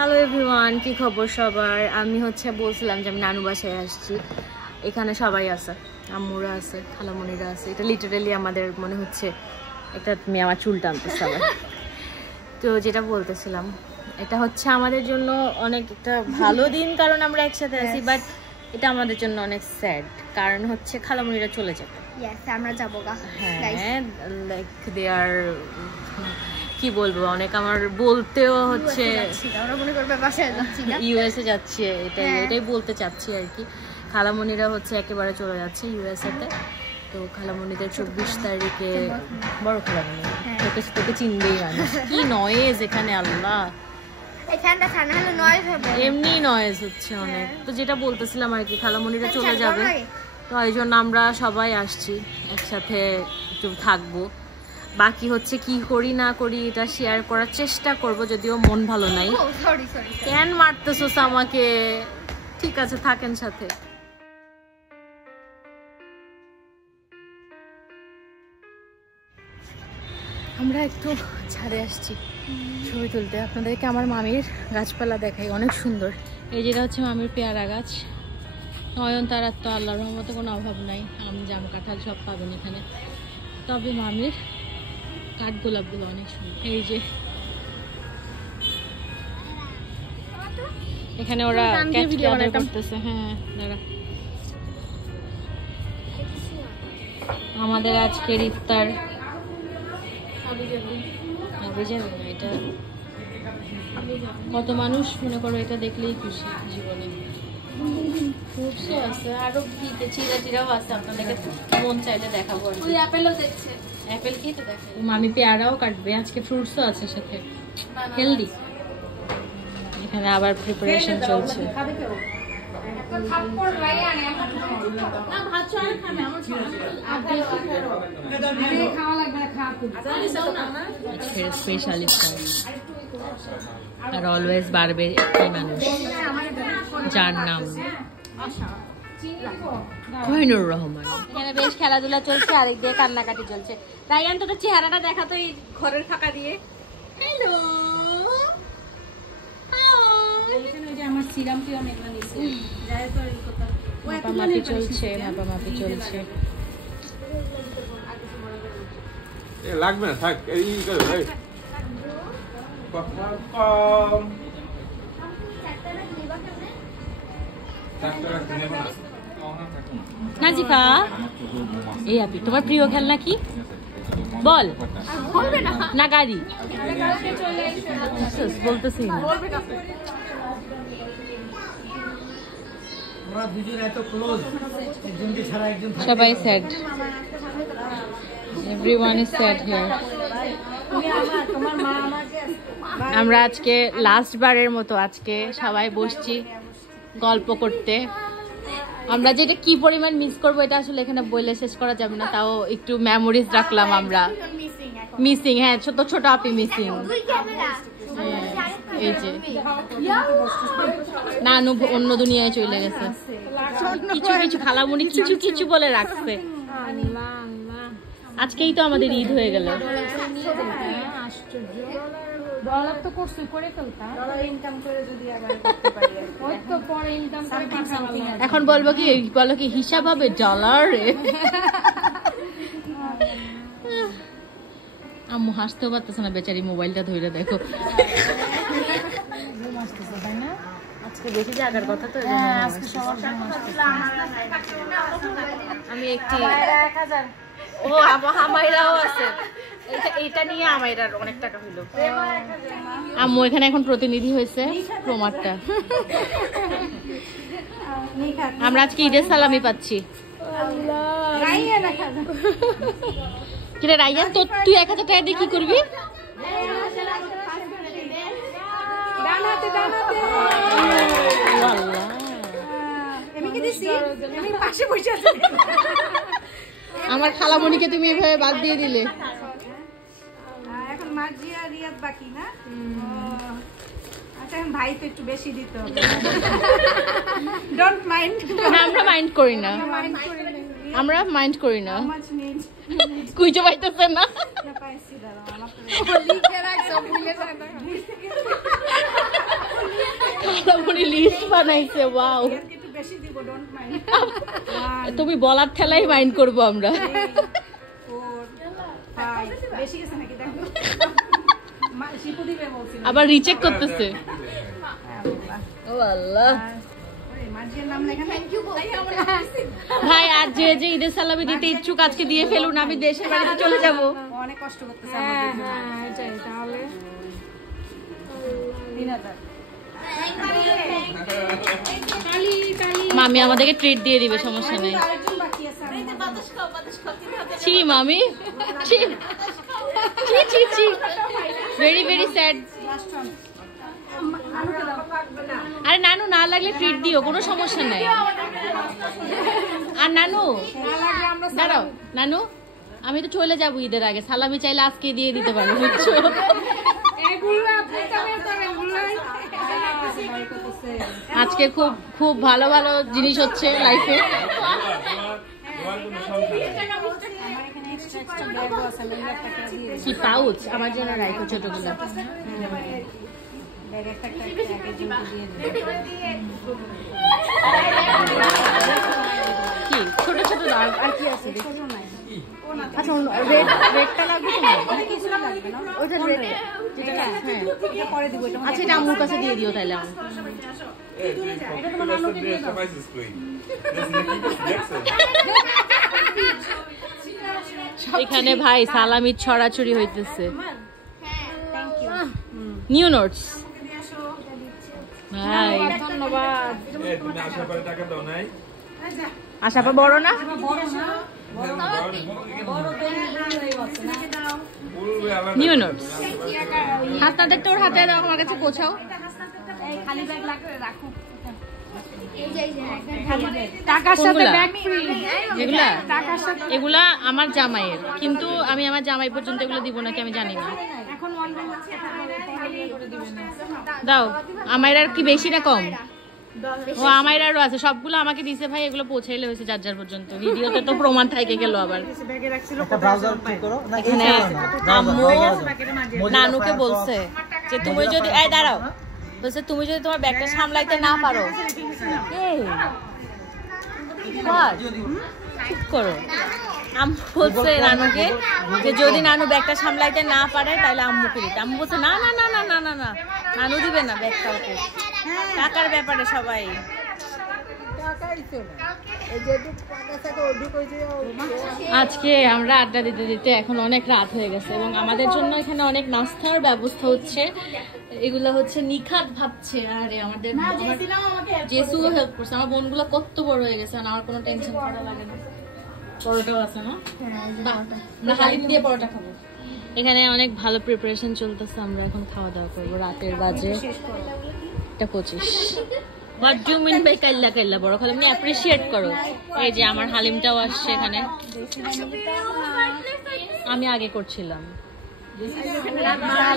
Hello everyone, কি খবর সবার? আমি বলছিলাম যে আমি নানু বাসায় আসছি। এখানে সবাই আছে, আম্মুরা আছে, খালামণিরা আছে। এটা লিটারেলি আমাদের মনে হচ্ছে একটা মেয়ে আমার চুল টানতে সবাই। তো যেটা বলতেছিলাম, এটা হচ্ছে আমাদের জন্য অনেক একটা ভালো দিন, কারণ আমরা একসাথে আছি। বাট এটা আমাদের জন্য অনেক স্যাড, কারণ হচ্ছে খালামণিরা চলে যাবে। আমরা যাবো গা। হ্যাঁ, লাইক দে আর কি বলবো, অনেক আমার বলতেও হচ্ছে ইউএসএ যাচ্ছে, এটাই বলতে চাচ্ছি আর কি। খালামণিরা একেবারে চলে যাচ্ছে ইউএসএ তে। তো খালামণিদের 24 তারিখে বড় খালামণি, তোকে চিনবেই মানুষ। কি নয়েজ এখানে, আল্লাহ এমনি নয়েজ হচ্ছে অনেক। তো যেটা বলতেছিলাম আর কি, খালামণিরা চলে যাবে, তো এই জন্য আমরা সবাই আসছি, একসাথে একটু থাকবো। বাকি কি করি না করি এটা শেয়ার করার চেষ্টা করব, যদিও মন ভালো নাই। কেন মারতেছোস আমাকে? ঠিক আছে, থাকেন সাথে। আমরা একটু ছাদে আসছি ছবি তুলতে। আপনাদেরকে আমার মামির গাছপালা দেখাই, অনেক সুন্দর। এই যেটা হচ্ছে মামির পেয়ারা গাছ। নয়নতারার তো আল্লাহর রহমতে কোনো অভাব নাই, আম জাম কাঁঠাল সব পাবেন এখানে। তবে মামির কাঠগোলাপগুলো অনেক সুন্দর। এই যে এখানে ওরা করতেছে। হ্যাঁ, আমাদের আজকের ইফতার এটা কত মানুষ মনে করো এটা দেখলেই খুশি জীবনে। ফ্রুটসও আছে, আরো চিরা টিরাও আছে, আপনাদেরকে মন চাইলে দেখাবো। অ্যাপেলও দেখছে, অ্যাপেল কি তো দেখে। মামি পেয়ারাও কাটবে আজকে, ফ্রুটসও আছে সাথে, হেলদি। এখানে আবার প্রিপারেশন চলছে। আজকের স্পেশাল ইফতার। আর অলওয়েজ বাড়বে একটি মানুষ, যার নাম কোহিনুর রহমান। এখানে বেশ খেলাধুলা চলছে, আরেক দিয়ে কান্নাকাটি চলছে। রায়ান, তোর চেহারাটা দেখাতো এই ঘরের ফাঁকা দিয়ে। হ্যালো, মাপামাপি চলছে, মাপামাপি চলছে। লাগবে না, থাক। এই নাজিফা, এই আপি, তোমার প্রিয় খেলনা কি বল? না গাড়ি বলতেছি না। সবাই sad, everyone is sad here. আমরা আজকে লাস্ট বারের মতো আজকে সবাই বসছি গল্প করতে। আমরা যেটা কি পরিমাণ মিস করবো এটা আসলে এখানে বলে শেষ করা যাবে না, তাও একটু মেমোরিজ রাখলাম আমরা। মিসিং, হ্যাঁ, ছোট ছোট আপি মিসিং। এই যে নানু অন্য দুনিয়ায় চলে গেছে, কিছু কিছু খালামুনি কিছু কিছু বলে রাখছে। আজকেই তো আমাদের ঈদ হয়ে গেল। এখন বলবো কি, বলো কি হিসাব হবে ডলারে? আম্মু হাসতেও পারতেছে না বেচারি, মোবাইলটা ধরে দেখো। আজকে বেশি জায়গার কথা তো, আমি একটি ও আমাইরাও আছে, এটা নিয়ে আমাইরার অনেক টাকা হইলো। আম্মু এখানে এখন প্রতিনিধি হয়েছে প্রমাদটা। আমরা আজকে ঈদের সালামি পাচ্ছি। কিরে রাইয়ান, তো তুই 1000 টাকা দিয়ে কি করবি? আমার খালামণিকে তুমি এভাবে বাদ দিয়ে দিলে। এখন মার্জিয়া রিয়াদ বাকি না? আচ্ছা, এখন ভাই তো একটু বেশি দিত। Don't mind. না, আমরা মাইন্ড করি না, আমরা মাইন্ড করি না। কুইজো পাইতেছে না। খালামণি লিস্ট বানাইছে, ওয়াও। একটু বেশি দিব, ডোন্ট মাইন্ড। তুমি বলার ঠেলাই মাইন্ড করবো আমরা। 4 5 বেশি গেছে নাকি দেখো। শিপু দিবে বলছিল। আবার রিচেক করতেছে। ও আল্লাহ, ওরে মার্জিয়ার নাম লেখা, থ্যাংক ইউ ভাই আজ যে যে ঈদের সালামি দিতে ইচ্ছুক আজকে দিয়ে ফেলুন, আমি দেশের বাড়িতে চলে যাব। অনেক কষ্ট করতেছে আমাদের জন্য। হ্যাঁ এটাই তাহলে 3000 মামি আমাদেরকে ট্রিট দিয়ে দিবে, সমস্যা নেই। আরেকজন বাকি আছে ছি মামি, ছি ছি ছি ছি, very very sad. Last one. আরে নানু না লাগলে ট্রিট দিও, কোনো সমস্যা নাই। আর নানু দাঁড়াও, নানু আমি তো চলে যাবো ঈদের আগে, সালামি চাইলে আজকে দিয়ে দিতে পারো, বুঝছো? আজকে খুব খুব ভালো ভালো জিনিস হচ্ছে লাইফে। কি পাউচ আমার জন্য রাখো ছোটগুলো। কি ছোট ছোট আর কি আছে? আচ্ছা রেডটা লাগবে তোমার? ওইটা রেড, আচ্ছা এটা আম্মুর কাছে দিয়ে দিও তাহলে। এখানে ভাই সালামির ছড়াছড়ি হইতেছে। নিউ নোটস ভাই, ধন্যবাদ। আশা পর বড় না, নিউ নোটস। হাসনাদের তোর হাতে দাও, আমার কাছে পৌঁছাও। খালি ব্যাগ লাগবে রাখো। এগুলা আমার জামাইয়ের, কিন্তু আমি আমার জামাই পর্যন্ত এগুলো দিব নাকি আমি জানি না। দাও, আমাইরার কি বেশি না কম? ও আমাইরারও আছে, সবগুলো আমাকে দিছে ভাই, এগুলো পৌঁছাইলে হয়েছে যার যার পর্যন্ত। ভিডিওতে তো প্রমাণ থাকে গেল। আবার এখানে আম্মু নানুকে বলছে যে তুমি যদি দাঁড়াও, বলছে তুমি যদি তোমার ব্যাগটা সামলাইতে না পারো, চুপ করো। আম্মু বলছে নানুকে যে যদি নানু ব্যাগটা সামলাইতে না পারে তাহলে আম্মুকে দিতে। আম্মু বলছে না না না না না না না, নানু দিবে না ব্যাগটা ওকে, টাকার ব্যাপারে সবাই। আজকে আমরা আড্ডা দিতে দিতে এখন অনেক রাত হয়ে গেছে এবং আমাদের জন্য এখানে অনেক নাস্তার ব্যবস্থা হচ্ছে। এগুলো হচ্ছে নিখাত ভাবছে। আরে আমাদের জেসুও হেল্প করছে। আমার বোনগুলো কত বড় হয়ে গেছে, আমার কোনো টেনশন করা লাগে না। পরোটাও আছে না, আমরা হালিম দিয়ে পরোটা খাবো। এখানে অনেক ভালো প্রিপারেশন চলতেছে, আমরা এখন খাওয়া দাওয়া করবো। রাতের বাজে 1:25। What do you mean by কাইল্লা কাইল্লা বড় খালি? আপনি অ্যাপ্রিশিয়েট করো। এই যে আমার হালিমটাও আসছে এখানে, আমি আগে করছিলাম।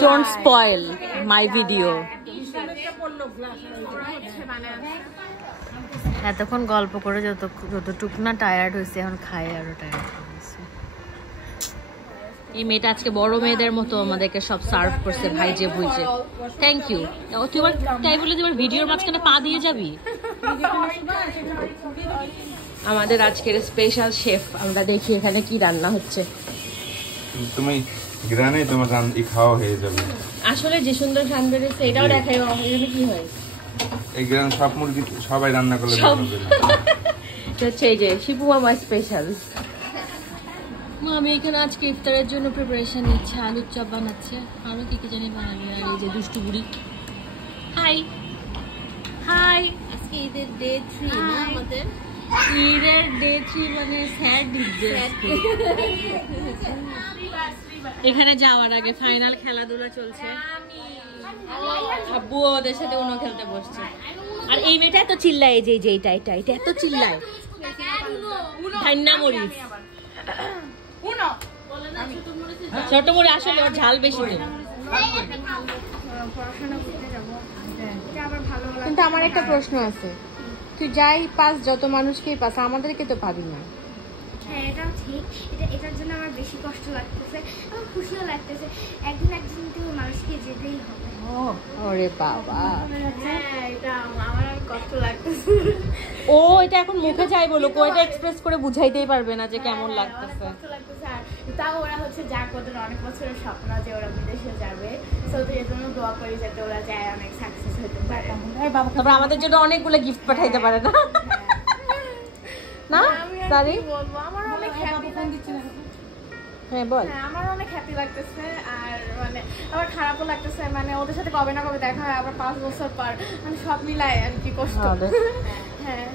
Don't spoil my video. এতক্ষণ গল্প করে যতটুকু না টায়ার্ড হয়েছে, এখন খাই আরো টায়ার্ড হয়েছে। এই মেয়েটা আজকে বড় মেয়েদের মতো আমাদেরকে সব সার্ভ করছে ভাই যে বুঝে। Thank you. তোমার তাই বলে তোমার ভিডিওর মাঝখানে পা দিয়ে যাবি? আমাদের আজকের স্পেশাল শেফ, আমরা দেখি এখানে কি রান্না হচ্ছে। তুমি গ্রানে তোমার খাওয়া হয়ে যাবে। আসলে যে সুন্দর ঘ্রাণ বেরোচ্ছে, এটাও দেখাই এখানে কি হয়। এই গ্রান সব মুরগি সবাই রান্না করলে হচ্ছে এই যে শিপু মামা স্পেশাল। আমি এখানে আজকে ইফতারের জন্য প্রিপারেশন নিচ্ছে, আলুর চপ বানাচ্ছে, আরো কি কি জানি বানাবে। আর এই যে দুষ্টু বুড়ি, হাই হাই। আজকে ঈদের ডে 3 না আমাদের? ঈদের ডে 3 মানে স্যাড ঈদ। এখানে যাওয়ার আগে ফাইনাল খেলাধুলা চলছে, আব্বু ওদের সাথে উনো খেলতে বসছে। আর এই মেয়েটা এত চিল্লায়, এই যে এটা এটা এটা এত চিল্লায়, ঠান্ডা মরিচ ছোট মরিচ। আসলে ওর ঝাল বেশি নেই। কিন্তু আমার একটা প্রশ্ন আছে, তুই যাই পাস, যত মানুষকেই পাস, আমাদেরকে তো পাবি না। ঠিক এটার জন্য আমার বেশি কষ্ট লাগতেছে, আমার খুশিও লাগতেছে। একদিন কিন্তু মানুষকে যেতেই হবে। ওরে বাবা, হ্যাঁ এটা আমার কষ্ট লাগতেছে। ও এটা এখন মুখে চাই বলো, এটা এক্সপ্রেস করে বুঝাইতেই পারবে না যে কেমন লাগতেছে। কষ্ট লাগতেছে। আর তাও ওরা হচ্ছে যা ওদের অনেক বছরের স্বপ্ন যে ওরা বিদেশে যাবে, সো এর জন্য দোয়া করি যাতে ওরা যায় অনেক সাকসেস হতে পারে। তারপর আমাদের জন্য অনেকগুলো গিফট পাঠাইতে পারে না না সরি বলবো আমার অনেক হ্যাপি লাগছে। হ্যাঁ বল। হ্যাঁ আমার অনেক হ্যাপি লাগতেছে, আর মানে আমার খারাপও লাগতেছে। মানে ওদের সাথে কবে না কবে দেখা হয়, আবার 5 বছর পর, মানে সব মিলায় আর কি কষ্ট। হ্যাঁ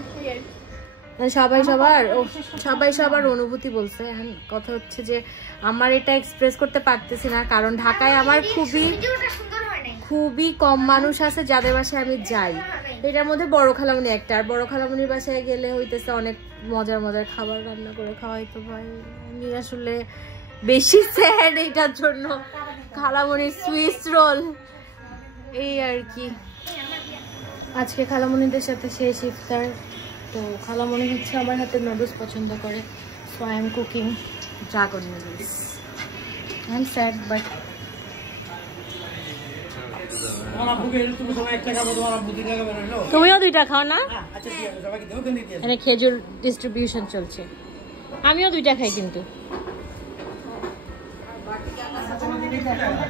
সবাই সবার অনুভূতি বলছে। এখন কথা হচ্ছে যে আমার এটা এক্সপ্রেস করতে পারতেছি না, কারণ ঢাকায় আমার খুবই কম মানুষ আছে যাদের বাসায় আমি যাই। এটার মধ্যে বড় খালামণি একটা, আর বড় খালামণির বাসায় গেলে হইতেছে অনেক মজার মজার খাবার রান্না করে খাওয়াইতে হয়। আমি আসলে বেশি স্যাড এটার জন্য। খালামণির সুইস রোল এই আর কি। আজকে খালামণিদের সাথে শেষ ইফতার। তো খালামণি হচ্ছে আমার হাতে নুডলস পছন্দ করে, so I am cooking dragon noodles. I am sad but তুমিও 2টা খাও না? এখানে খেজুর ডিস্ট্রিবিউশন চলছে, আমিও 2টা খাই। কিন্তু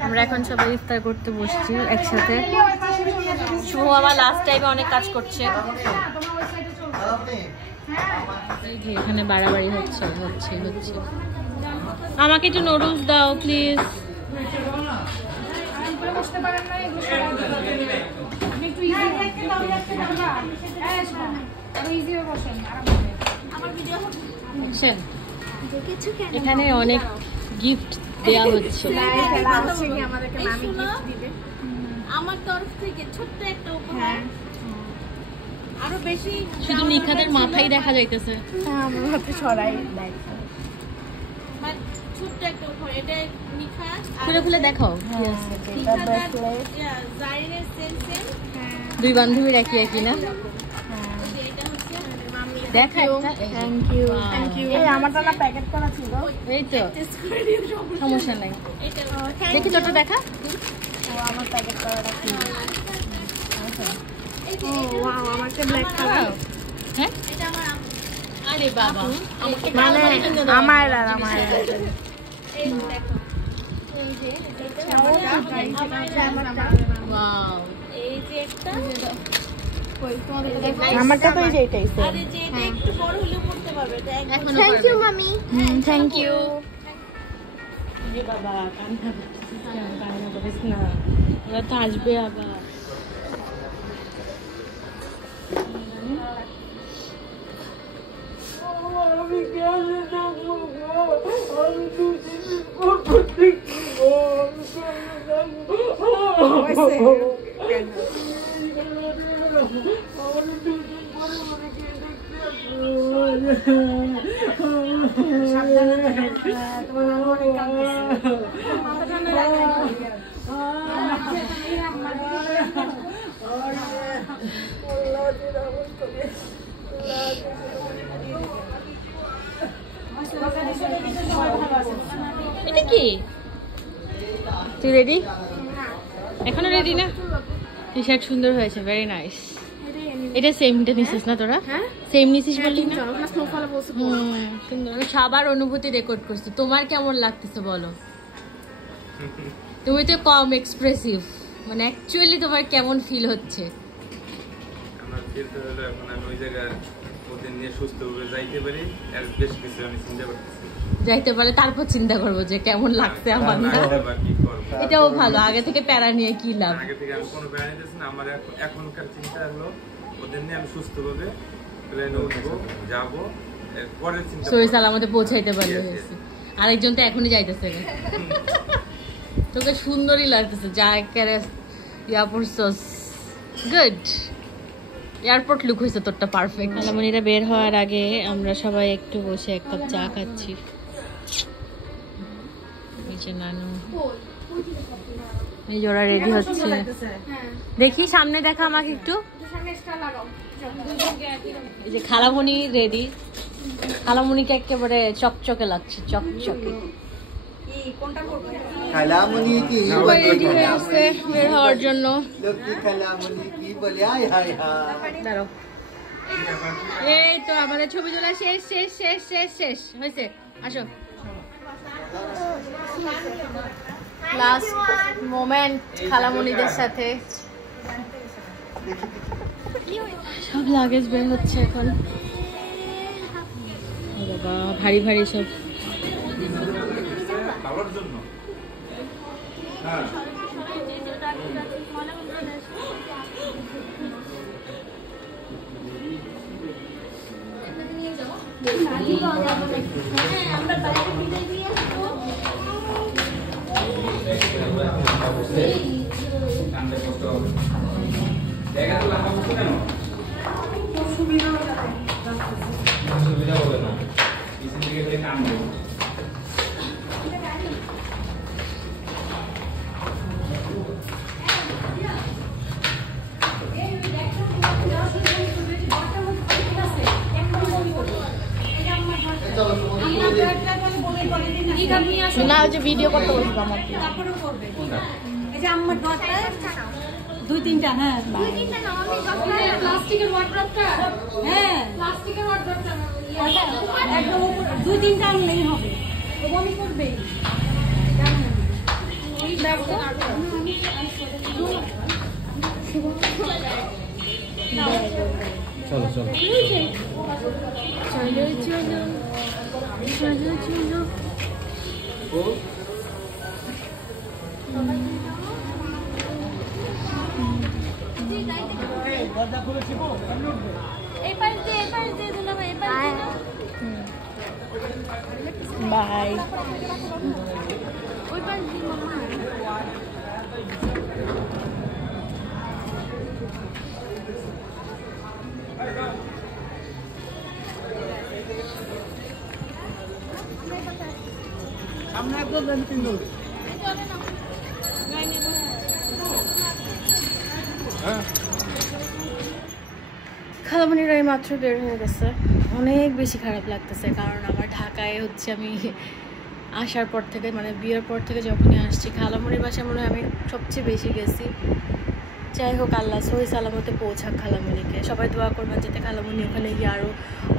আমরা এখন সবাই ইফতার করতে বসছি একসাথে। শুভ আমার লাস্ট টাইমে অনেক কাজ করছে। এখানে বাড়াবাড়ি হচ্ছে। আমাকে একটু নুডলস দাও প্লিজ। এখানে অনেক গিফট দেয়া হচ্ছে। আমার তরফ থেকে ছোট্ট একটা উপহার। আরো বেশি শুধু নিখাতের মাথাই দেখা যাইতেছে। আমার হাতে ছড়াই ছোট্ট একটা উপহার। এটা নিখাত খুলে দেখাও। দুই বান্ধবীর একই না? দেখা আমারটা না প্যাকেট করা ছিল। এই তো সমস্যা নাই। দেখি ছোট দেখা। আমার প্যাকেট করা ছিল। আমাকে ব্ল্যাক কালার। হ্যাঁ এটা আমার। আরে বাবা, মানে আমার আর আমার এই দেখো, এই যে ওয়াও, এই যে একটা আমারটা তো এই যে এটাই সেম। আরে যে এটা একটু বড় হলেও পড়তে পারবে। এটা একদম। থ্যাংক ইউ মামি। Thank you. জি বাবা, কান্না করিস না, ওরা তো আসবে আবার। এটা কি? তুই রেডি? এখনো রেডি না? টি শার্ট সুন্দর হয়েছে, ভেরি নাইস। এটা সেমটা নিছিস না তোরা? সেম নিছিস বললি না? সুন্দর। সবার অনুভূতি রেকর্ড করছি। তোমার কেমন লাগতেছে বলো? তুমি তো কম এক্সপ্রেসিভ, মানে অ্যাকচুয়ালি তোমার কেমন ফিল হচ্ছে? আমার ফিল তো হলো এখন আমি ওই জায়গায় ওদের নিয়ে সুস্থভাবে যাইতে পারি, আর বেশ কিছু আমি চিন্তা করতেছি। যাইতে পারে তারপর চিন্তা করবো যে কেমন লাগছে আমার। না এটাও ভালো, আগে থেকে প্যারা নিয়ে কি লাভ? আগে থেকে আমি কোনো প্যারা নিতেছি না। আমার এখনকার চিন্তা হলো ওদের নিয়ে আমি সুস্থভাবে প্লেনে উঠবো, যাবো, পরের চিন্তা সহি সালামতে পৌঁছাইতে পারলে হয়েছে। আরেকজন তো এখনই যাইতেছে না। তোকে সুন্দরই লাগতেছে, যা একেবারে ইয়া পড়ছস, গুড। এয়ারপোর্ট লুক হয়েছে তোরটা, পারফেক্ট। আলামনিরা বের হওয়ার আগে আমরা সবাই একটু বসে এক কাপ চা খাচ্ছি। নানু এই জোড়া রেডি হচ্ছে, দেখি সামনে দেখা আমাকে একটু। এই যে খালামণি রেডি, খালামণিকে একেবারে চকচকে লাগছে, চকচকে। কি কোনটা করব? খালামণি কি সবাই রেডি হয়ে আসছে বের হওয়ার জন্য। লক্ষ্মী খালামণি কি বলে, আয় হায় হায়। দাঁড়াও, এই তো আমাদের ছবি তোলা শেষ শেষ শেষ শেষ শেষ হয়েছে। আসো, লাস্ট মোমেন্ট খালামণিদের সাথে। সব লাগেজ বের হচ্ছে এখন। ও বাবা, ভারী ভারী সব। খাওয়ার জন্য হ্যাঁ সুবিধা হবে না, পিছন দিকে গেলে কামড়ে। না, ওই যে ভিডিও করতে বলছিলাম আমার। তারপরে করবে এই যে আম্মার দরকার 2-3টা। হ্যাঁ প্লাস্টিকের ওয়াটারটা, হ্যাঁ প্লাস্টিকের ওয়াটারটা একদম 2-3টা আনলেই হবে। ও বমি করবে। চলো চলো। চলো চলো চলো চলো। বাই। আমরা একদম বেনিফিট নই। খালামণিরা এই মাত্র বের হয়ে গেছে। অনেক বেশি খারাপ লাগতেছে, কারণ আমার ঢাকায় হচ্ছে আমি আসার পর থেকে, মানে বিয়ের পর থেকে যখনই আসছি, খালামণির বাসায় মনে হয় আমি সবচেয়ে বেশি গেছি। যাই হোক, আল্লাহ সহি সালামতে পৌঁছাক খালামণিকে। সবাই দোয়া করবেন যাতে খালামণি ওখানে গিয়ে আরও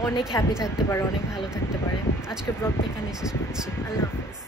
অনেক হ্যাপি থাকতে পারে, অনেক ভালো থাকতে পারে। আজকে ব্লগটা এখানে শেষ করছি। আল্লাহ হাফেজ।